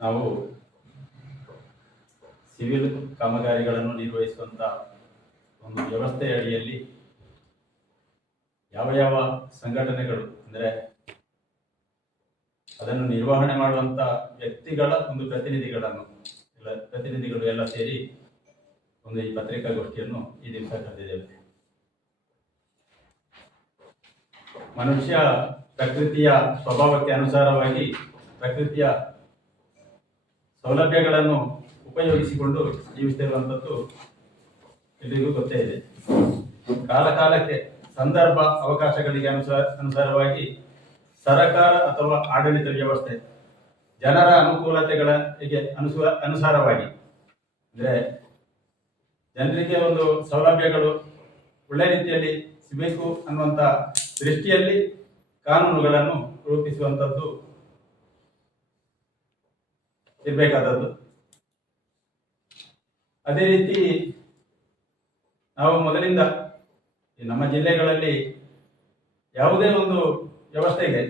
ನಾವು ಸಿವಿಲ್ ಕಾಮಗಾರಿಗಳನ್ನು ನಿರ್ವಹಿಸುವಂಥ ಒಂದು ವ್ಯವಸ್ಥೆಯ ಅಡಿಯಲ್ಲಿ ಯಾವ ಯಾವ ಸಂಘಟನೆಗಳು ಅಂದರೆ ಅದನ್ನು ನಿರ್ವಹಣೆ ಮಾಡುವಂಥ ವ್ಯಕ್ತಿಗಳ ಒಂದು ಪ್ರತಿನಿಧಿಗಳನ್ನು ಎಲ್ಲ ಪ್ರತಿನಿಧಿಗಳು ಎಲ್ಲ ಸೇರಿ ಒಂದು ಈ ಪತ್ರಿಕಾಗೋಷ್ಠಿಯನ್ನು ಈ ದಿವಸ ಕರೆದಿದ್ದೇವೆ. ಮನುಷ್ಯ ಪ್ರಕೃತಿಯ ಸ್ವಭಾವಕ್ಕೆ ಅನುಸಾರವಾಗಿ ಪ್ರಕೃತಿಯ ಸೌಲಭ್ಯಗಳನ್ನು ಉಪಯೋಗಿಸಿಕೊಂಡು ಜೀವಿಸುತ್ತಿರುವಂಥದ್ದು ಎಲ್ಲರಿಗೂ ಗೊತ್ತೇ ಇದೆ. ಕಾಲಕಾಲಕ್ಕೆ ಸಂದರ್ಭ ಅವಕಾಶಗಳಿಗೆ ಅನುಸಾರ ಅನುಸಾರವಾಗಿ ಸರಕಾರ ಅಥವಾ ಆಡಳಿತ ವ್ಯವಸ್ಥೆ ಜನರ ಅನುಕೂಲತೆಗಳಿಗೆ ಅನುಸು, ಅನುಸಾರವಾಗಿ. ಅಂದರೆ ಜನರಿಗೆ ಒಂದು ಸೌಲಭ್ಯಗಳು ಒಳ್ಳೆ ರೀತಿಯಲ್ಲಿ ಸಿಗಬೇಕು ಅನ್ನುವಂಥ ದೃಷ್ಟಿಯಲ್ಲಿ ಕಾನೂನುಗಳನ್ನು ರೂಪಿಸುವಂಥದ್ದು ಇರಬೇಕಾದದ್ದು ಅದೇ ರೀತಿ ನಾವು ಮೊದಲಿಂದ ನಮ್ಮ ಜಿಲ್ಲೆಗಳಲ್ಲಿ ಯಾವುದೇ ಒಂದು ವ್ಯವಸ್ಥೆ ಇದೆ.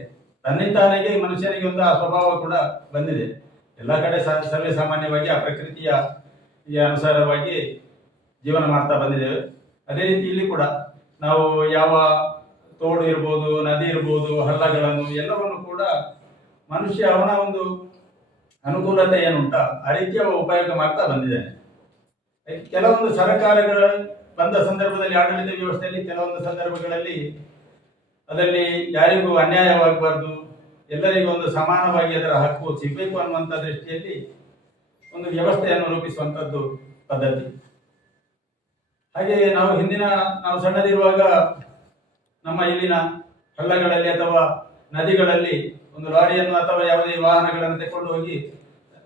ತನ್ನಿಂತಾನೆಗೆ ಮನುಷ್ಯನಿಗೆ ಒಂದು ಆ ಸ್ವಭಾವ ಕೂಡ ಬಂದಿದೆ. ಎಲ್ಲ ಕಡೆ ಸರ್ವೇ ಸಾಮಾನ್ಯವಾಗಿ ಆ ಪ್ರಕೃತಿಯ ಅನುಸಾರವಾಗಿ ಜೀವನ ಮಾಡ್ತಾ ಬಂದಿದ್ದೇವೆ. ಅದೇ ರೀತಿ ಇಲ್ಲಿ ಕೂಡ ನಾವು ಯಾವ ತೋಡು ಇರ್ಬೋದು, ನದಿ ಇರ್ಬೋದು, ಹಳ್ಳಗಳನ್ನು ಎಲ್ಲವನ್ನು ಕೂಡ ಮನುಷ್ಯ ಅವನ ಒಂದು ಅನುಕೂಲತೆ ಏನುಂಟ, ಆ ರೀತಿಯ ಉಪಯೋಗ ಮಾಡ್ತಾ ಬಂದಿದ್ದೇನೆ. ಕೆಲವೊಂದು ಸರಕಾರಗಳ, ಬಂದ ಸಂದರ್ಭದಲ್ಲಿ ಆಡಳಿತ ವ್ಯವಸ್ಥೆಯಲ್ಲಿ ಕೆಲವೊಂದು ಸಂದರ್ಭಗಳಲ್ಲಿ ಅದರಲ್ಲಿ ಯಾರಿಗೂ ಅನ್ಯಾಯವಾಗಬಾರ್ದು, ಎಲ್ಲರಿಗೂ ಒಂದು ಸಮಾನವಾಗಿ ಅದರ ಹಕ್ಕು ಸಿಗಬೇಕು ಅನ್ನುವಂಥ ದೃಷ್ಟಿಯಲ್ಲಿ ಒಂದು ವ್ಯವಸ್ಥೆಯನ್ನು ರೂಪಿಸುವಂಥದ್ದು ಪದ್ಧತಿ. ಹಾಗೆ ನಾವು ಹಿಂದಿನ, ನಾವು ಸಣ್ಣದಿರುವಾಗ ನಮ್ಮ ಇಲ್ಲಿನ ಹಳ್ಳಗಳಲ್ಲಿ ಅಥವಾ ನದಿಗಳಲ್ಲಿ ಒಂದು ಲಾರಿಯನ್ನು ಅಥವಾ ಯಾವುದೇ ವಾಹನಗಳನ್ನು ತೆಕೊಂಡು ಹೋಗಿ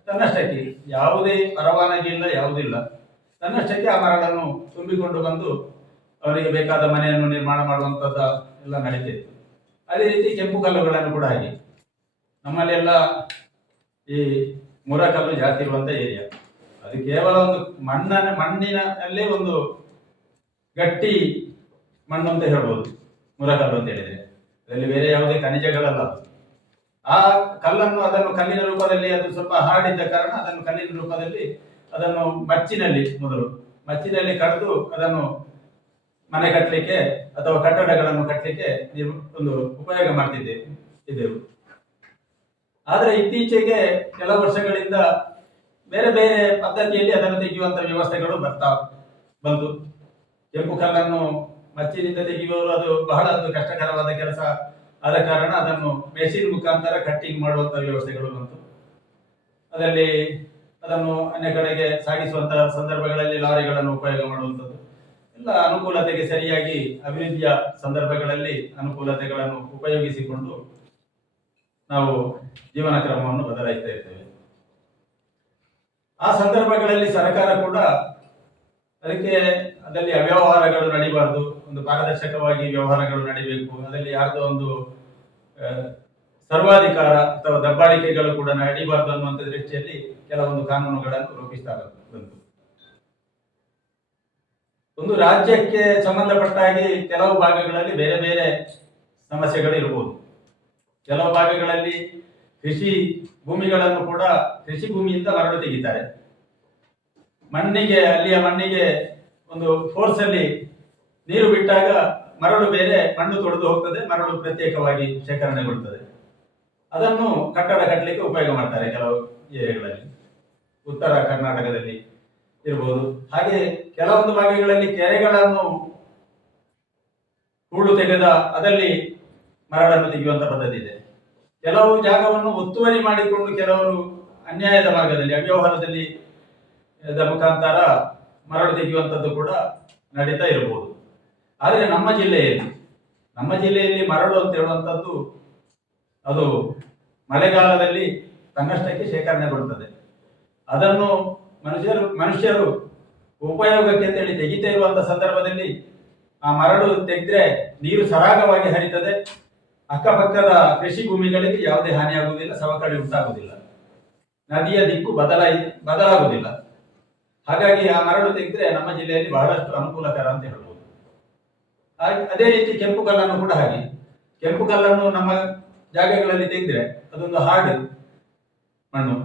ತನ್ನಷ್ಟಕ್ಕೆ ಯಾವುದೇ ಪರವಾನಗಿ ಇಲ್ಲ, ಯಾವುದಿಲ್ಲ. ತನ್ನಷ್ಟಕ್ಕೆ ಆ ಮರಗಳನ್ನು ತುಂಬಿಕೊಂಡು ಬಂದು ಅವರಿಗೆ ಬೇಕಾದ ಮನೆಯನ್ನು ನಿರ್ಮಾಣ ಮಾಡುವಂಥದ್ದು ಎಲ್ಲ ನಡೀತಿತ್ತು ಅದೇ ರೀತಿ ಕೆಂಪು ಕಲ್ಲುಗಳನ್ನು ಕೂಡ ಹಾಗೆ. ನಮ್ಮಲ್ಲೆಲ್ಲ ಈ ಮುರಕಲ್ಲು ಜಾಸ್ತಿ ಇರುವಂಥ ಏರಿಯಾ. ಅದು ಕೇವಲ ಒಂದು ಮಣ್ಣನ ಮಣ್ಣಿನಲ್ಲೇ ಒಂದು ಗಟ್ಟಿ ಮಣ್ಣು ಅಂತ ಹೇಳ್ಬೋದು. ಮುರಕಲ್ಲು ಅಂತ ಹೇಳಿದ್ರೆ. ಅದರಲ್ಲಿ ಬೇರೆ ಯಾವುದೇ ಖನಿಜಗಳಲ್ಲ. ಆ ಕಲ್ಲನ್ನು ಅದನ್ನು ಕಲ್ಲಿನ ರೂಪದಲ್ಲಿ ಅದು ಸ್ವಲ್ಪ ಹಾಡಿದ್ದ ಕಾರಣ ಅದನ್ನು ಕಲ್ಲಿನ ರೂಪದಲ್ಲಿ ಅದನ್ನು ಮಚ್ಚಿನಲ್ಲಿ ಮೊದಲು ಮಚ್ಚಿನಲ್ಲಿ ಕಡಿದು ಅದನ್ನು ಮನೆ ಕಟ್ಟಲಿಕ್ಕೆ ಅಥವಾ ಕಟ್ಟಡಗಳನ್ನು ಕಟ್ಟಲಿಕ್ಕೆ ಒಂದು ಉಪಯೋಗ ಮಾಡ್ತಿದ್ದೆ, ಇದ್ದೆವು. ಆದರೆ ಇತ್ತೀಚೆಗೆ ಕೆಲವು ವರ್ಷಗಳಿಂದ ಬೇರೆ ಬೇರೆ ಪದ್ಧತಿಯಲ್ಲಿ ಅದನ್ನು ತೆಗೆಯುವಂತ ವ್ಯವಸ್ಥೆಗಳು ಬರ್ತಾ ಬಂತು ಕೆಂಪು ಕಲ್ಲನ್ನು ಮಚ್ಚಿನಿಂದ ತೆಗೆಯುವವರು ಅದು ಬಹಳ ಒಂದು ಕಷ್ಟಕರವಾದ ಕೆಲಸ. ಆದ ಕಾರಣ ಅದನ್ನು ಮೆಷಿನ್ ಮುಖಾಂತರ ಕಟ್ಟಿಂಗ್ ಮಾಡುವಂಥ ವ್ಯವಸ್ಥೆಗಳು ಬಂತು. ಅದರಲ್ಲಿ ಅದನ್ನು ಅನ್ಯ ಕಡೆಗೆ ಸಾಗಿಸುವಂತಹ ಸಂದರ್ಭಗಳಲ್ಲಿ ಲಾರಿಗಳನ್ನು ಉಪಯೋಗ ಮಾಡುವಂಥದ್ದು. ಎಲ್ಲ ಅನುಕೂಲತೆಗೆ ಸರಿಯಾಗಿ ಅಭಿವೃದ್ಧಿಯ ಸಂದರ್ಭಗಳಲ್ಲಿ ಅನುಕೂಲತೆಗಳನ್ನು ಉಪಯೋಗಿಸಿಕೊಂಡು ನಾವು ಜೀವನ ಕ್ರಮವನ್ನು ಬದಲಾಯಿಸ್ತಾ ಇರ್ತೇವೆ. ಆ ಸಂದರ್ಭಗಳಲ್ಲಿ ಸರ್ಕಾರ ಕೂಡ ಅದಕ್ಕೆ, ಅದರಲ್ಲಿ ಅವ್ಯವಹಾರಗಳು ನಡಿಬಾರ್ದು. ಒಂದು ಪಾರದರ್ಶಕವಾಗಿ ವ್ಯವಹಾರಗಳು ನಡೀಬೇಕು. ಅದರಲ್ಲಿ ಯಾರ್ದೋ ಒಂದು ಸರ್ವಾಧಿಕಾರ ಅಥವಾ ದಬ್ಬಾಳಿಕೆಗಳು ಕೂಡ ನಡಿಬಾರ್ದು ಅನ್ನುವಂಥ ದೃಷ್ಟಿಯಲ್ಲಿ ಕೆಲವೊಂದು ಕಾನೂನುಗಳನ್ನು ರೂಪಿಸ್ತಾ ಬಂತು. ಒಂದು ರಾಜ್ಯಕ್ಕೆ ಸಂಬಂಧಪಟ್ಟ ಹಾಗೆ ಕೆಲವು ಭಾಗಗಳಲ್ಲಿ ಬೇರೆ ಬೇರೆ ಸಮಸ್ಯೆಗಳು ಇರಬಹುದು ಕೆಲವು ಭಾಗಗಳಲ್ಲಿ ಕೃಷಿ ಭೂಮಿಗಳನ್ನು ಕೂಡ ಕೃಷಿ ಭೂಮಿಯಿಂದ ಮರಳು ತೆಗಿತಾರೆ. ಮಣ್ಣಿಗೆ, ಅಲ್ಲಿಯ ಮಣ್ಣಿಗೆ ಒಂದು ಫೋರ್ಸ್ ಅಲ್ಲಿ ನೀರು ಬಿಟ್ಟಾಗ ಮರಳು ಬೇರೆ ಮಣ್ಣು ತೊಡೆದು ಹೋಗ್ತದೆ, ಮರಳು ಪ್ರತ್ಯೇಕವಾಗಿ ಶೇಖರಣೆಗೊಳ್ತದೆ. ಅದನ್ನು ಕಟ್ಟಡ ಕಟ್ಟಲಿಕ್ಕೆ ಉಪಯೋಗ ಮಾಡ್ತಾರೆ ಕೆಲವು ಏರಿಯಾಗಳಲ್ಲಿ ಉತ್ತರ ಕರ್ನಾಟಕದಲ್ಲಿ ಇರಬಹುದು ಹಾಗೆ ಕೆಲವೊಂದು ಭಾಗಗಳಲ್ಲಿ ಕೆರೆಗಳನ್ನು ಹೂಳು ತೆಗೆದ ಅದರಲ್ಲಿ ಮರಳನ್ನು ತೆಗೆಯುವಂತ ಪದ್ಧತಿ ಇದೆ. ಕೆಲವು ಜಾಗವನ್ನು ಒತ್ತುವರಿ ಮಾಡಿಕೊಂಡು ಕೆಲವರು ಅನ್ಯಾಯದ ಮಾರ್ಗದಲ್ಲಿ, ಅವ್ಯವಹಾರದಲ್ಲಿ ಮುಖಾಂತರ ಮರಳು ತೆಗೆಯುವಂಥದ್ದು ಕೂಡ ನಡೀತಾ ಇರಬಹುದು ಆದರೆ ನಮ್ಮ ಜಿಲ್ಲೆಯಲ್ಲಿ ನಮ್ಮ ಜಿಲ್ಲೆಯಲ್ಲಿ ಮರಳು ಅಂತ ಹೇಳುವಂಥದ್ದು ಅದು ಮಳೆಗಾಲದಲ್ಲಿ ತನ್ನಷ್ಟಕ್ಕೆ ಶೇಖರಣೆಗೊಳ್ಳುತ್ತದೆ ಅದನ್ನು ಮನುಷ್ಯರು ಮನುಷ್ಯರು ಉಪಯೋಗಕ್ಕೆ ಅಂತೇಳಿ ತೆಗಿತಾ ಇರುವಂತ ಸಂದರ್ಭದಲ್ಲಿ ಆ ಮರಳು ತೆಗೆದ್ರೆ ನೀರು ಸರಾಗವಾಗಿ ಹರಿತದೆ. ಅಕ್ಕಪಕ್ಕದ ಕೃಷಿ ಭೂಮಿಗಳಿಗೆ ಯಾವುದೇ ಹಾನಿಯಾಗುವುದಿಲ್ಲ, ಸವಕಳಿ ಉಂಟಾಗುವುದಿಲ್ಲ. ನದಿಯ ದಿಕ್ಕು ಬದಲಾಯಿ, ಬದಲಾಗುವುದಿಲ್ಲ. ಹಾಗಾಗಿ ಆ ಮರಳು ತೆಗೆದ್ರೆ ನಮ್ಮ ಜಿಲ್ಲೆಯಲ್ಲಿ ಬಹಳಷ್ಟು ಅನುಕೂಲಕರ ಅಂತ ಹೇಳ್ಬೋದು ಅದೇ ರೀತಿ ಕೆಂಪು ಕಲ್ಲನ್ನು ಕೂಡ ಹಾಗೆ. ಕೆಂಪು ಕಲ್ಲನ್ನು ನಮ್ಮ ಜಾಗಗಳಲ್ಲಿ ತೆಗೆದ್ರೆ ಅದೊಂದು ಹಾರ್ಡ್ ಮಣ್ಣು.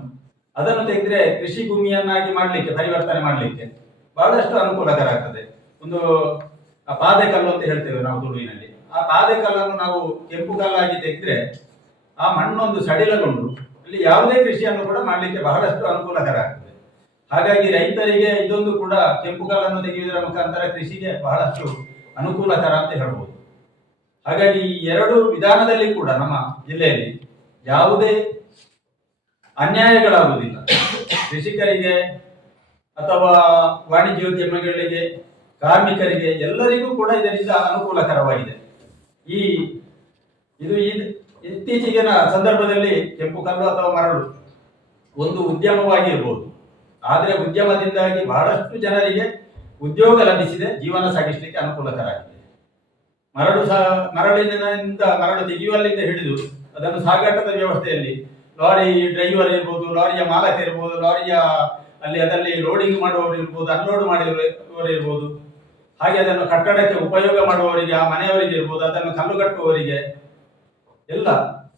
ಅದನ್ನು ತೆಗೆದ್ರೆ ಕೃಷಿ ಭೂಮಿಯನ್ನಾಗಿ ಮಾಡಲಿಕ್ಕೆ, ಪರಿವರ್ತನೆ ಮಾಡಲಿಕ್ಕೆ ಬಹಳಷ್ಟು ಅನುಕೂಲಕರ ಆಗ್ತದೆ. ಒಂದು, ಆ ಪಾದೆ ಕಲ್ಲು ಅಂತ ಹೇಳ್ತೇವೆ ನಾವು ತುಳುವಿನಲ್ಲಿ. ಆ ಪಾದೆ ಕಲ್ಲನ್ನು ನಾವು ಕೆಂಪು ಕಲ್ಲಾಗಿ ತೆಗೆದ್ರೆ ಆ ಮಣ್ಣೊಂದು ಸಡಿಲಗೊಂಡು ಅಲ್ಲಿ ಯಾವುದೇ ಕೃಷಿಯನ್ನು ಕೂಡ ಮಾಡಲಿಕ್ಕೆ ಬಹಳಷ್ಟು ಅನುಕೂಲಕರ ಆಗ್ತದೆ. ಹಾಗಾಗಿ ರೈತರಿಗೆ ಇದೊಂದು ಕೂಡ ಕೆಂಪು ಕಲ್ಲನ್ನು ತೆಗೆಯುವುದರ ಮುಖಾಂತರ ಕೃಷಿಗೆ ಬಹಳಷ್ಟು ಅನುಕೂಲಕರ ಅಂತ ಹೇಳ್ಬೋದು. ಹಾಗಾಗಿ ಈ ಎರಡು ವಿಧಾನದಲ್ಲಿ ಕೂಡ ನಮ್ಮ ಜಿಲ್ಲೆಯಲ್ಲಿ ಯಾವುದೇ ಅನ್ಯಾಯಗಳಾಗುವುದಿಲ್ಲ. ಕೃಷಿಕರಿಗೆ ಅಥವಾ ವಾಣಿಜ್ಯೋದ್ಯಮಗಳಿಗೆ, ಕಾರ್ಮಿಕರಿಗೆ ಎಲ್ಲರಿಗೂ ಕೂಡ ಇದರಿಂದ ಅನುಕೂಲಕರವಾಗಿದೆ. ಈ ಇದು ಇತ್ತೀಚೆಗಿನ ಸಂದರ್ಭದಲ್ಲಿ ಕೆಂಪು ಕಲ್ಲು ಅಥವಾ ಮರಳು ಒಂದು ಉದ್ಯಮವಾಗಿರ್ಬೋದು. ಆದರೆ ಉದ್ಯಮದಿಂದಾಗಿ ಬಹಳಷ್ಟು ಜನರಿಗೆ ಉದ್ಯೋಗ ಲಭಿಸಿದೆ, ಜೀವನ ಸಾಗಿಸಲಿಕ್ಕೆ ಅನುಕೂಲಕರ ಆಗಿದೆ ಮರಳು ಸಹ ಮರಳಿನಿಂದ ಮರಳು ತೆಗೆಯುವಲ್ಲಿಂದ ಹಿಡಿದು ಅದನ್ನು ಸಾಗಾಟದ ವ್ಯವಸ್ಥೆಯಲ್ಲಿ, ಲಾರಿ ಡ್ರೈವರ್ ಇರ್ಬೋದು, ಲಾರಿಯ ಮಾಲಕ ಇರ್ಬೋದು, ಲಾರಿಯ ಅಲ್ಲಿ ಅದರಲ್ಲಿ ಲೋಡಿಂಗ್ ಮಾಡುವವರು ಇರ್ಬೋದು ಅನ್ಲೋಡ್ ಮಾಡಿರುವವರು ಇರ್ಬೋದು, ಹಾಗೆ ಅದನ್ನು ಕಟ್ಟಡಕ್ಕೆ ಉಪಯೋಗ ಮಾಡುವವರಿಗೆ, ಆ ಮನೆಯವರಿಗೆ ಇರ್ಬೋದು, ಅದನ್ನು ಕಲ್ಲು ಕಟ್ಟುವವರಿಗೆ ಎಲ್ಲ,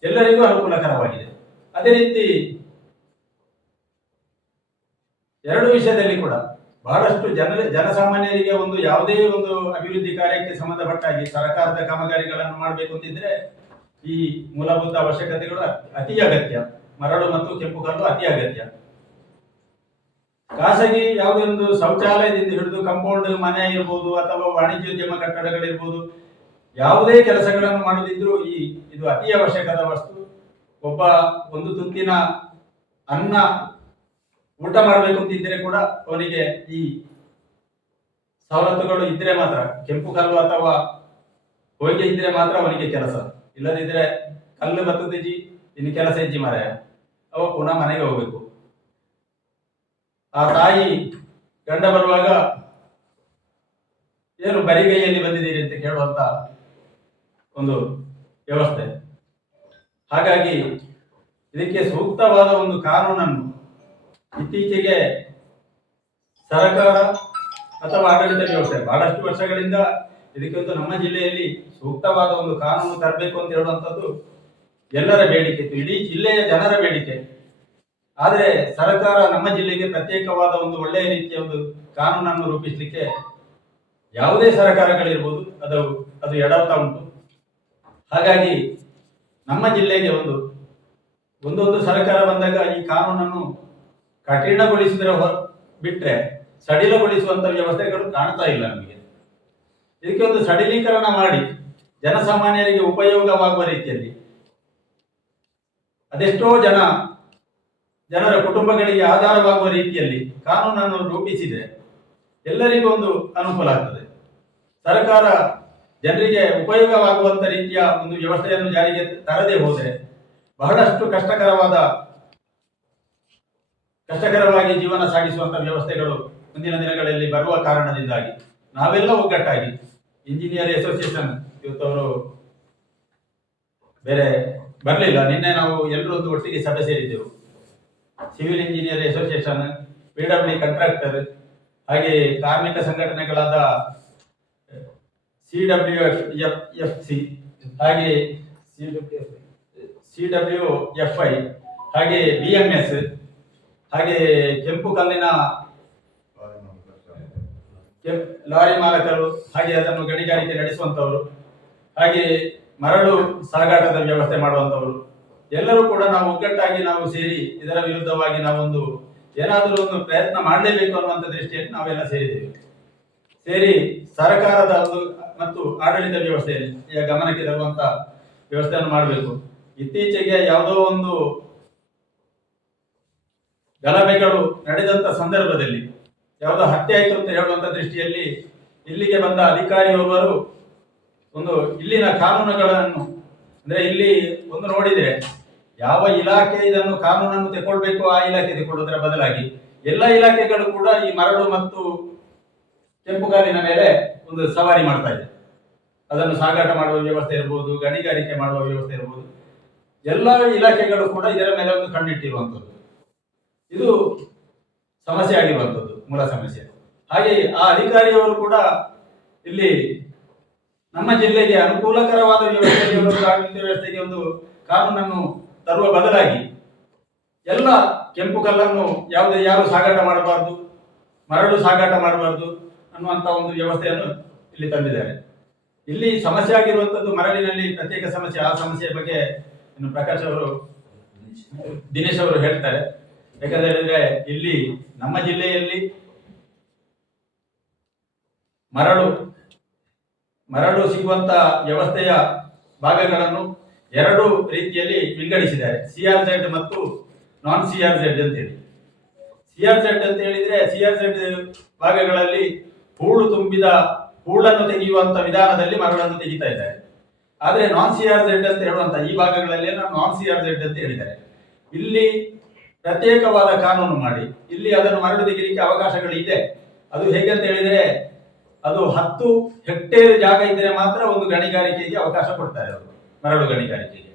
ಎಲ್ಲರಿಗೂ ಅನುಕೂಲಕರವಾಗಿದೆ. ಅದೇ ರೀತಿ ಎರಡು ವಿಷಯದಲ್ಲಿ ಕೂಡ ಬಹಳಷ್ಟು ಜನ ಜನಸಾಮಾನ್ಯರಿಗೆ ಒಂದು ಯಾವುದೇ ಒಂದು ಅಭಿವೃದ್ಧಿ ಕಾರ್ಯಕ್ಕೆ ಸಂಬಂಧಪಟ್ಟಾಗಿ ಸರ್ಕಾರದ ಕಾಮಗಾರಿಗಳನ್ನು ಮಾಡಬೇಕು ಅಂತಿದ್ರೆ ಈ ಮೂಲಭೂತ ಅವಶ್ಯಕತೆಗಳು ಅತಿ ಅಗತ್ಯ. ಮರಳು ಮತ್ತು ಕೆಂಪು ಕಲ್ಲು ಅತಿ ಅಗತ್ಯ. ಖಾಸಗಿ ಯಾವುದೇ ಒಂದು ಶೌಚಾಲಯದಿಂದ ಹಿಡಿದು ಕಂಪೌಂಡ್ ಮನೆ ಇರ್ಬೋದು ಅಥವಾ ವಾಣಿಜ್ಯೋದ್ಯಮ ಕಟ್ಟಡಗಳಿರ್ಬೋದು, ಯಾವುದೇ ಕೆಲಸಗಳನ್ನು ಮಾಡದಿದ್ರು ಈ ಇದು ಅತಿ ಅವಶ್ಯಕದ ವಸ್ತು. ಒಬ್ಬ ಒಂದು ತುತ್ತಿನ ಅನ್ನ ಊಟ ಮಾಡಬೇಕು ಅಂತ ಇದ್ರೆ ಕೂಡ ಅವನಿಗೆ ಈ ಸವಲತ್ತುಗಳು ಇದ್ರೆ ಮಾತ್ರ, ಕೆಂಪು ಕಲ್ಲು ಅಥವಾ ಹೊಯ್ಗೆ ಇದ್ರೆ ಮಾತ್ರ ಅವನಿಗೆ ಕೆಲಸ. ಇಲ್ಲದಿದ್ರೆ ಕಲ್ಲು ಬತ್ತದಿಜಿ ಇನ್ನು ಕೆಲಸ ಇಜ್ಜಿ ಮಾರಾಯ. ಅವ ಪುನಃ ಮನೆಗೆ ಹೋಗ್ಬೇಕು. ಆ ತಾಯಿ ಗಂಡ ಬರುವಾಗ, ಏನು ಬರಿಗೈಯಲ್ಲಿ ಬಂದಿದ್ದೀರಿ ಅಂತ ಕೇಳುವಂತ ಒಂದು ವ್ಯವಸ್ಥೆ. ಹಾಗಾಗಿ ಇದಕ್ಕೆ ಸೂಕ್ತವಾದ ಒಂದು ಕಾನೂನನ್ನು ಇತ್ತೀಚೆಗೆ ಸರಕಾರ ಅಥವಾ ಆಡಳಿತ ವ್ಯವಸ್ಥೆ ಬಹಳಷ್ಟು ವರ್ಷಗಳಿಂದ ಇದಕ್ಕೆ ಒಂದು ನಮ್ಮ ಜಿಲ್ಲೆಯಲ್ಲಿ ಸೂಕ್ತವಾದ ಒಂದು ಕಾನೂನು ತರಬೇಕು ಅಂತ ಹೇಳುವಂಥದ್ದು ಎಲ್ಲರ ಬೇಡಿಕೆ ಇತ್ತು. ಇಡೀ ಜಿಲ್ಲೆಯ ಜನರ ಬೇಡಿಕೆ. ಆದರೆ ಸರ್ಕಾರ ನಮ್ಮ ಜಿಲ್ಲೆಗೆ ಪ್ರತ್ಯೇಕವಾದ ಒಂದು ಒಳ್ಳೆಯ ರೀತಿಯ ಒಂದು ಕಾನೂನನ್ನು ರೂಪಿಸಲಿಕ್ಕೆ ಯಾವುದೇ ಸರ್ಕಾರಗಳಿರ್ಬೋದು, ಅದು ಅದು ಎಡವ್ತಾ ಉಂಟು. ಹಾಗಾಗಿ ನಮ್ಮ ಜಿಲ್ಲೆಗೆ ಒಂದು, ಒಂದೊಂದು ಸರ್ಕಾರ ಬಂದಾಗ ಈ ಕಾನೂನನ್ನು ಕಠಿಣಗೊಳಿಸಿದ್ರೆ ಬಿಟ್ರೆ ಸಡಿಲಗೊಳಿಸುವಂತ ವ್ಯವಸ್ಥೆಗಳು ಕಾಣ್ತಾ ಇಲ್ಲ ನಮಗೆ. ಇದಕ್ಕೆ ಒಂದು ಸಡಿಲೀಕರಣ ಮಾಡಿ ಜನಸಾಮಾನ್ಯರಿಗೆ ಉಪಯೋಗವಾಗುವ ರೀತಿಯಲ್ಲಿ ಅದೆಷ್ಟೋ ಜನ ಜನರ ಕುಟುಂಬಗಳಿಗೆ ಆಧಾರವಾಗುವ ರೀತಿಯಲ್ಲಿ ಕಾನೂನನ್ನು ರೂಪಿಸಿದ್ರೆ ಎಲ್ಲರಿಗೂ ಒಂದು ಅನುಕೂಲ ಆಗ್ತದೆ. ಸರ್ಕಾರ ಜನರಿಗೆ ಉಪಯೋಗವಾಗುವಂತ ರೀತಿಯ ಒಂದು ವ್ಯವಸ್ಥೆಯನ್ನು ಜಾರಿಗೆ ತರದೇ ಹೋದರೆ ಬಹಳಷ್ಟು ಕಷ್ಟಕರವಾದ ಕಷ್ಟಕರವಾಗಿ ಜೀವನ ಸಾಗಿಸುವಂಥ ವ್ಯವಸ್ಥೆಗಳು ಮುಂದಿನ ದಿನಗಳಲ್ಲಿ ಬರುವ ಕಾರಣದಿಂದಾಗಿ ನಾವೆಲ್ಲ ಒಗ್ಗಟ್ಟಾಗಿ ಇಂಜಿನಿಯರ್ ಅಸೋಸಿಯೇಷನ್ ಇವತ್ತು ಅವರು ಬೇರೆ ಬರಲಿಲ್ಲ. ನಿನ್ನೆ ನಾವು ಎಲ್ಲರೂ ಒಟ್ಟಿಗೆ ಸಭೆ ಸೇರಿದ್ದೆವು. Civil engineer association P W contractor ಹಾಗೆ ಕಾರ್ಮಿಕ ಸಂಘಟನೆಗಳಾದ C W F F C ಹಾಗೆ ಸಿ ಡಬ್ಲ್ಯೂ ಎಫ್ ಐ ಹಾಗೆ ಬಿ ಎಂ ಎಸ್ ಹಾಗೆ ಕೆಂಪು ಕಲ್ಲಿನ ಲಾರಿ ಮಾಲಕರು, ಹಾಗೆ ಅದನ್ನು ಗಣಿಗಾರಿಕೆ ನಡೆಸುವಂತವರು, ಹಾಗೆ ಮರಳು ಸಾಗಾಟದ ವ್ಯವಸ್ಥೆ ಮಾಡುವಂತವರು, ಎಲ್ಲರೂ ಕೂಡ ನಾವು ಒಗ್ಗಟ್ಟಾಗಿ ನಾವು ಸೇರಿ ಇದರ ವಿರುದ್ಧವಾಗಿ ನಾವೊಂದು ಏನಾದರೂ ಒಂದು ಪ್ರಯತ್ನ ಮಾಡಲೇಬೇಕು ಅನ್ನುವಂಥ ದೃಷ್ಟಿಯಲ್ಲಿ ನಾವೆಲ್ಲ ಸೇರಿದ್ದೇವೆ. ಸೇರಿ ಸರ್ಕಾರದ ಒಂದು ಮತ್ತು ಆಡಳಿತ ವ್ಯವಸ್ಥೆಯಲ್ಲಿ ಗಮನಕ್ಕೆ ತರುವಂತ ವ್ಯವಸ್ಥೆಯನ್ನು ಮಾಡಬೇಕು. ಇತ್ತೀಚೆಗೆ ಯಾವುದೋ ಒಂದು ಗಲಭೆಗಳು ನಡೆದಂತ ಸಂದರ್ಭದಲ್ಲಿ ಯಾವುದೋ ಹತ್ಯೆ ಆಯಿತು ಅಂತ ಹೇಳುವಂತ ದೃಷ್ಟಿಯಲ್ಲಿ ಇಲ್ಲಿಗೆ ಬಂದ ಅಧಿಕಾರಿಯೊಬ್ಬರು ಒಂದು ಇಲ್ಲಿನ ಕಾನೂನುಗಳನ್ನು, ಅಂದ್ರೆ ಇಲ್ಲಿ ಒಂದು ನೋಡಿದ್ರೆ ಯಾವ ಇಲಾಖೆ ಇದನ್ನು ಕಾನೂನನ್ನು ತಗೊಳ್ಬೇಕು ಆ ಇಲಾಖೆ ತಗೊಳ್ಳೋದರ ಬದಲಾಗಿ ಎಲ್ಲ ಇಲಾಖೆಗಳು ಕೂಡ ಈ ಮರಳು ಮತ್ತು ಕೆಂಪುಗಾಲಿನ ಮೇಲೆ ಒಂದು ಸವಾರಿ ಮಾಡ್ತಾ ಇದೆ. ಅದನ್ನು ಸಾಗಾಟ ಮಾಡುವ ವ್ಯವಸ್ಥೆ ಇರ್ಬೋದು, ಗಣಿಗಾರಿಕೆ ಮಾಡುವ ವ್ಯವಸ್ಥೆ ಇರ್ಬೋದು. ಎಲ್ಲ ಇಲಾಖೆಗಳು ಕೂಡ ಇದರ ಮೇಲೆ ಒಂದು ಕಣ್ಣಿಟ್ಟಿರುವಂಥದ್ದು. ಇದು ಸಮಸ್ಯೆ ಆಗಿರುವಂಥದ್ದು ಮೂಲ ಸಮಸ್ಯೆ. ಹಾಗೆ ಆ ಅಧಿಕಾರಿಯವರು ಕೂಡ ಇಲ್ಲಿ ನಮ್ಮ ಜಿಲ್ಲೆಗೆ ಅನುಕೂಲಕರವಾದ ವ್ಯವಸ್ಥೆಗೆ ವ್ಯವಸ್ಥೆಗೆ ಒಂದು ಕಾನೂನನ್ನು ತರುವ ಬದಲಾಗಿ ಎಲ್ಲ ಕೆಂಪು ಕಲ್ಲನ್ನು ಯಾವುದೇ ಯಾರು ಸಾಗಾಟ ಮಾಡಬಾರ್ದು, ಮರಳು ಸಾಗಾಟ ಮಾಡಬಾರ್ದು ಅನ್ನುವಂತ ಒಂದು ವ್ಯವಸ್ಥೆಯನ್ನು ಇಲ್ಲಿ ತಂದಿದ್ದಾರೆ. ಇಲ್ಲಿ ಸಮಸ್ಯೆ ಆಗಿರುವಂತದ್ದು ಮರಳಿನಲ್ಲಿ ಪ್ರತ್ಯೇಕ ಸಮಸ್ಯೆ, ಆ ಸಮಸ್ಯೆಯ ಬಗ್ಗೆ ಪ್ರಕಾಶ್ ಅವರು, ದಿನೇಶ್ ಅವರು ಹೇಳ್ತಾರೆ. ಯಾಕಂತ ಹೇಳಿದ್ರೆ ಇಲ್ಲಿ ನಮ್ಮ ಜಿಲ್ಲೆಯಲ್ಲಿ ಮರಳು ಮರಳು ಸಿಗುವಂತ ವ್ಯವಸ್ಥೆಯ ಭಾಗಗಳನ್ನು ಎರಡು ರೀತಿಯಲ್ಲಿ ವಿಂಗಡಿಸಿದ್ದಾರೆ. ಸಿಆರ್ ಜೆಡ್ ಮತ್ತು ನಾನ್ ಸಿಆರ್ ಜೆಡ್ ಅಂತೇಳಿ. ಸಿಆರ್ ಜೆಡ್ ಅಂತ ಹೇಳಿದ್ರೆ ಸಿಆರ್ ಜೆಡ್ ಭಾಗಗಳಲ್ಲಿ ಹೂಳು ತುಂಬಿದ, ಹೂಳನ್ನು ತೆಗೆಯುವಂತ ವಿಧಾನದಲ್ಲಿ ಮರಳನ್ನು ತೆಗಿತಾ ಇದ್ದಾರೆ. ಆದ್ರೆ ನಾನ್ ಸಿಆರ್ ಜೆಡ್ ಅಂತ ಹೇಳುವಂತ ಈ ಭಾಗಗಳಲ್ಲಿ ನಾನ್ ಸಿಆರ್ ಜೆಡ್ ಅಂತ ಹೇಳಿದ್ದಾರೆ. ಇಲ್ಲಿ ಪ್ರತ್ಯೇಕವಾದ ಕಾನೂನು ಮಾಡಿ. ಇಲ್ಲಿ ಅದನ್ನು ಮರಳು ತೆಗಿಲಿಕ್ಕೆ ಅವಕಾಶಗಳು ಇದೆ ಅದು ಹೇಗೆ ಅಂತ ಹೇಳಿದ್ರೆ, ಅದು ಹತ್ತು ಹೆಕ್ಟೇರ್ ಜಾಗ ಇದ್ದರೆ ಮಾತ್ರ ಒಂದು ಗಣಿಗಾರಿಕೆಗೆ ಅವಕಾಶ ಕೊಡ್ತಾರೆ ಅವರು, ಮರಳು ಗಣಿಗಾರಿಕೆಗೆ.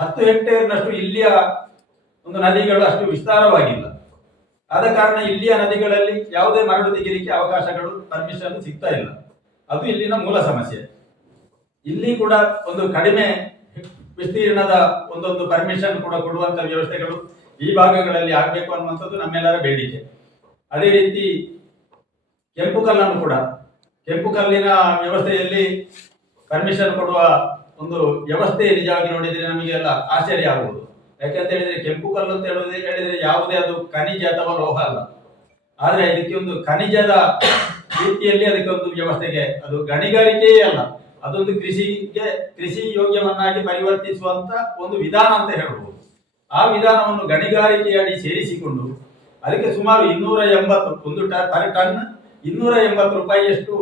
ಹತ್ತು ಹೆಕ್ಟೇರ್ನಷ್ಟು ಇಲ್ಲಿಯ ಒಂದು ನದಿಗಳು ಅಷ್ಟು ವಿಸ್ತಾರವಾಗಿಲ್ಲ. ಆದ ಕಾರಣ ಇಲ್ಲಿಯ ನದಿಗಳಲ್ಲಿ ಯಾವುದೇ ಮರಳು ತೆಗಿಲಿಕ್ಕೆ ಅವಕಾಶಗಳು ಪರ್ಮಿಷನ್ ಸಿಗ್ತಾ ಇಲ್ಲ. ಅದು ಇಲ್ಲಿನ ಮೂಲ ಸಮಸ್ಯೆ. ಇಲ್ಲಿ ಕೂಡ ಒಂದು ಕಡಿಮೆ ವಿಸ್ತೀರ್ಣದ ಒಂದೊಂದು ಪರ್ಮಿಷನ್ ಕೂಡ ಕೊಡುವಂತ ವ್ಯವಸ್ಥೆಗಳು ಈ ಭಾಗಗಳಲ್ಲಿ ಆಗಬೇಕು ಅನ್ನುವಂಥದ್ದು ನಮ್ಮೆಲ್ಲರ ಬೇಡಿಕೆ. ಅದೇ ರೀತಿ ಕೆಂಪು ಕಲ್ಲನ್ನು ಕೂಡ. ಕೆಂಪು ಕಲ್ಲಿನ ವ್ಯವಸ್ಥೆಯಲ್ಲಿ ಪರ್ಮಿಷನ್ ಕೊಡುವ ಒಂದು ವ್ಯವಸ್ಥೆ ನಿಜವಾಗಿ ನೋಡಿದ್ರೆ ನಮಗೆಲ್ಲ ಆಶ್ಚರ್ಯ ಆಗುವುದು. ಯಾಕೆಂತ ಹೇಳಿದ್ರೆ ಕೆಂಪು ಕಲ್ಲು ಅಂತ ಹೇಳುವುದೇ ಹೇಳಿದ್ರೆ ಯಾವುದೇ ಅದು ಖನಿಜ ಅಥವಾ ಲೋಹ ಅಲ್ಲ. ಆದರೆ ಇದಕ್ಕೆ ಒಂದು ಖನಿಜದ ರೀತಿಯಲ್ಲಿ ಅದಕ್ಕೆ ಒಂದು ವ್ಯವಸ್ಥೆಗೆ ಅದು ಗಣಿಗಾರಿಕೆಯೇ ಅಲ್ಲ. ಅದೊಂದು ಕೃಷಿಗೆ ಕೃಷಿ ಯೋಗ್ಯವನ್ನಾಗಿ ಪರಿವರ್ತಿಸುವಂತ ಒಂದು ವಿಧಾನ ಅಂತ ಹೇಳ್ಬೋದು. ಆ ವಿಧಾನವನ್ನು ಗಣಿಗಾರಿಕೆಯಡಿ ಸೇರಿಸಿಕೊಂಡು ಅದಕ್ಕೆ ಸುಮಾರು ಇನ್ನೂರ ಎಂಬತ್ತು ಒಂದು ಟನ್ ಇನ್ನೂರ ಎಂಬತ್ತು ರೂಪಾಯಿಯಷ್ಟು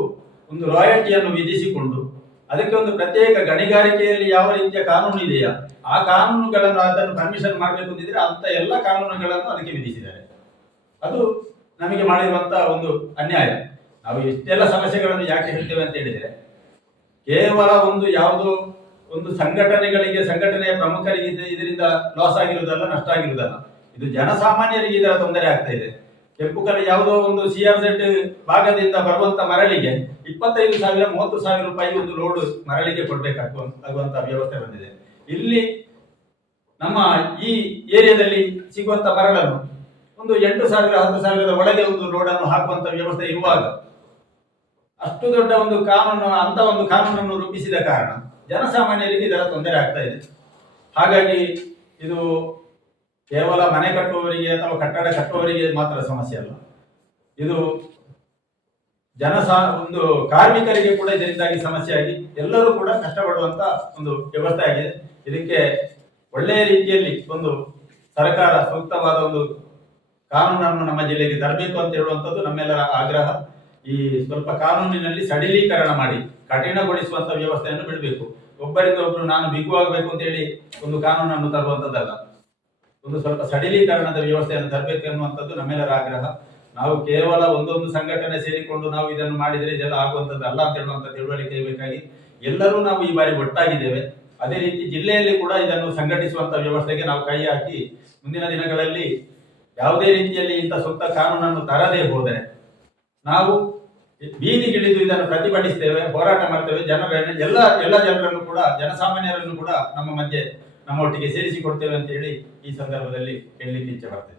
ಒಂದು ರಾಯಲ್ಟಿಯನ್ನು ವಿಧಿಸಿಕೊಂಡು ಅದಕ್ಕೆ ಒಂದು ಪ್ರತ್ಯೇಕ ಗಣಿಗಾರಿಕೆಯಲ್ಲಿ ಯಾವ ರೀತಿಯ ಕಾನೂನು ಇದೆಯಾ? ಆ ಕಾನೂನುಗಳನ್ನು ಅದನ್ನು ಪರ್ಮಿಷನ್ ಮಾಡಬೇಕು ಅಂತಿದ್ರೆ ಅಂತ ಎಲ್ಲ ಕಾನೂನುಗಳನ್ನು ಅದಕ್ಕೆ ವಿಧಿಸಿದ್ದಾರೆ. ಅದು ನಮಗೆ ಮಾಡಿರುವಂತಹ ಒಂದು ಅನ್ಯಾಯ. ನಾವು ಇಷ್ಟೆಲ್ಲ ಸಮಸ್ಯೆಗಳನ್ನು ಯಾಕೆ ಹೇಳ್ತೇವೆ ಅಂತ ಹೇಳಿದ್ರೆ ಕೇವಲ ಒಂದು ಯಾವುದೋ ಒಂದು ಸಂಘಟನೆಗಳಿಗೆ, ಸಂಘಟನೆಯ ಪ್ರಮುಖರಿಗೆ ಇದರಿಂದ ಲಾಸ್ ಆಗಿರುವುದಲ್ಲ, ನಷ್ಟ ಆಗಿರುವುದಲ್ಲ. ಇದು ಜನಸಾಮಾನ್ಯರಿಗೆ ಇದರ ತೊಂದರೆ ಆಗ್ತಾ ಇದೆ. ಕೆಂಪು ಕಲೆ ಯಾವುದೋ ಒಂದು ಸಿ ಆರ್ ಜೆಡ್ ಭಾಗದಿಂದ ಬರುವಂತ ಮರಳಿಗೆ ಇಪ್ಪತ್ತೈದು ಸಾವಿರ, ಮೂವತ್ತು ಸಾವಿರ ರೂಪಾಯಿ ಒಂದು ಲೋಡ್ ಮರಳಿಗೆ ಕೊಡಬೇಕಾಗುವಂತ ವ್ಯವಸ್ಥೆ ಬಂದಿದೆ. ಇಲ್ಲಿ ನಮ್ಮ ಈ ಏರಿಯಾದಲ್ಲಿ ಸಿಗುವಂತ ಮರಳನ್ನು ಒಂದು ಎಂಟು ಸಾವಿರ, ಹತ್ತು ಸಾವಿರದ ಒಳಗೆ ಒಂದು ಲೋಡ್ ಅನ್ನು ಹಾಕುವಂತ ವ್ಯವಸ್ಥೆ ಇರುವಾಗ ಅಷ್ಟು ದೊಡ್ಡ ಒಂದು ಕಾನೂನು ಅಂತ ಒಂದು ಕಾನೂನನ್ನು ರೂಪಿಸಿದ ಕಾರಣ ಜನಸಾಮಾನ್ಯರಿಗೆ ಇದರ ತೊಂದರೆ ಆಗ್ತಾ ಇದೆ. ಹಾಗಾಗಿ ಇದು ಕೇವಲ ಮನೆ ಕಟ್ಟುವವರಿಗೆ ಅಥವಾ ಕಟ್ಟಡ ಕಟ್ಟುವವರಿಗೆ ಮಾತ್ರ ಸಮಸ್ಯೆ ಅಲ್ಲ. ಇದು ಜನಸಾ, ಒಂದು ಕಾರ್ಮಿಕರಿಗೆ ಕೂಡ ಇದರಿಂದಾಗಿ ಸಮಸ್ಯೆ ಆಗಿ ಎಲ್ಲರೂ ಕೂಡ ಕಷ್ಟಪಡುವಂತ ಒಂದು ವ್ಯವಸ್ಥೆ ಆಗಿದೆ. ಇದಕ್ಕೆ ಒಳ್ಳೆಯ ರೀತಿಯಲ್ಲಿ ಒಂದು ಸರ್ಕಾರ ಸೂಕ್ತವಾದ ಒಂದು ಕಾನೂನನ್ನು ನಮ್ಮ ಜಿಲ್ಲೆಗೆ ತರಬೇಕು ಅಂತ ಹೇಳುವಂಥದ್ದು ನಮ್ಮೆಲ್ಲರ ಆಗ್ರಹ. ಈ ಸ್ವಲ್ಪ ಕಾನೂನಿನಲ್ಲಿ ಸಡಿಲೀಕರಣ ಮಾಡಿ, ಕಠಿಣಗೊಳಿಸುವಂತ ವ್ಯವಸ್ಥೆಯನ್ನು ಬಿಡಬೇಕು. ಒಬ್ಬರಿಂದ ಒಬ್ಬರು ನಾನು ಬಿಗುವಾಗಬೇಕು ಅಂತ ಹೇಳಿ ಒಂದು ಕಾನೂನನ್ನು ತರುವಂತದ್ದಲ್ಲ. ಒಂದು ಸ್ವಲ್ಪ ಸಡಿಲೀಕರಣದ ವ್ಯವಸ್ಥೆಯನ್ನು ತರಬೇಕು ಎನ್ನುವಂಥದ್ದು ನಮ್ಮೆಲ್ಲರ ಆಗ್ರಹ. ನಾವು ಕೇವಲ ಒಂದೊಂದು ಸಂಘಟನೆ ಸೇರಿಕೊಂಡು ನಾವು ಇದನ್ನು ಮಾಡಿದರೆ ಇದೆಲ್ಲ ಆಗುವಂಥದ್ದು ಅಲ್ಲ ಅಂತ ಹೇಳುವಂತ ತಿಳುವಳಿಕೆ ಬೇಕಾಗಿ ಎಲ್ಲರೂ ನಾವು ಈ ಬಾರಿ ಒಟ್ಟಾಗಿದ್ದೇವೆ. ಅದೇ ರೀತಿ ಜಿಲ್ಲೆಯಲ್ಲಿ ಕೂಡ ಇದನ್ನು ಸಂಘಟಿಸುವಂತ ವ್ಯವಸ್ಥೆಗೆ ನಾವು ಕೈ ಹಾಕಿ ಮುಂದಿನ ದಿನಗಳಲ್ಲಿ ಯಾವುದೇ ರೀತಿಯಲ್ಲಿ ಇಂಥ ಸೂಕ್ತ ಕಾನೂನನ್ನು ತರದೇ ಹೋದರೆ ನಾವು ಬೀದಿಗಿಳಿದು ಇದನ್ನು ಪ್ರತಿಭಟಿಸ್ತೇವೆ, ಹೋರಾಟ ಮಾಡ್ತೇವೆ ಜನಗಳನ್ನ ಎಲ್ಲ ಎಲ್ಲ ಜನರನ್ನು ಕೂಡ, ಜನಸಾಮಾನ್ಯರನ್ನು ಕೂಡ ನಮ್ಮ ಮಧ್ಯೆ ನಮ್ಮ ಒಟ್ಟಿಗೆ ಸೇರಿಸಿಕೊಡ್ತೇವೆ ಅಂತ ಹೇಳಿ ಈ ಸಂದರ್ಭದಲ್ಲಿ ಹೇಳಲಿಕ್ಕೆ ಇಚ್ಛೆ ಬರ್ತೇನೆ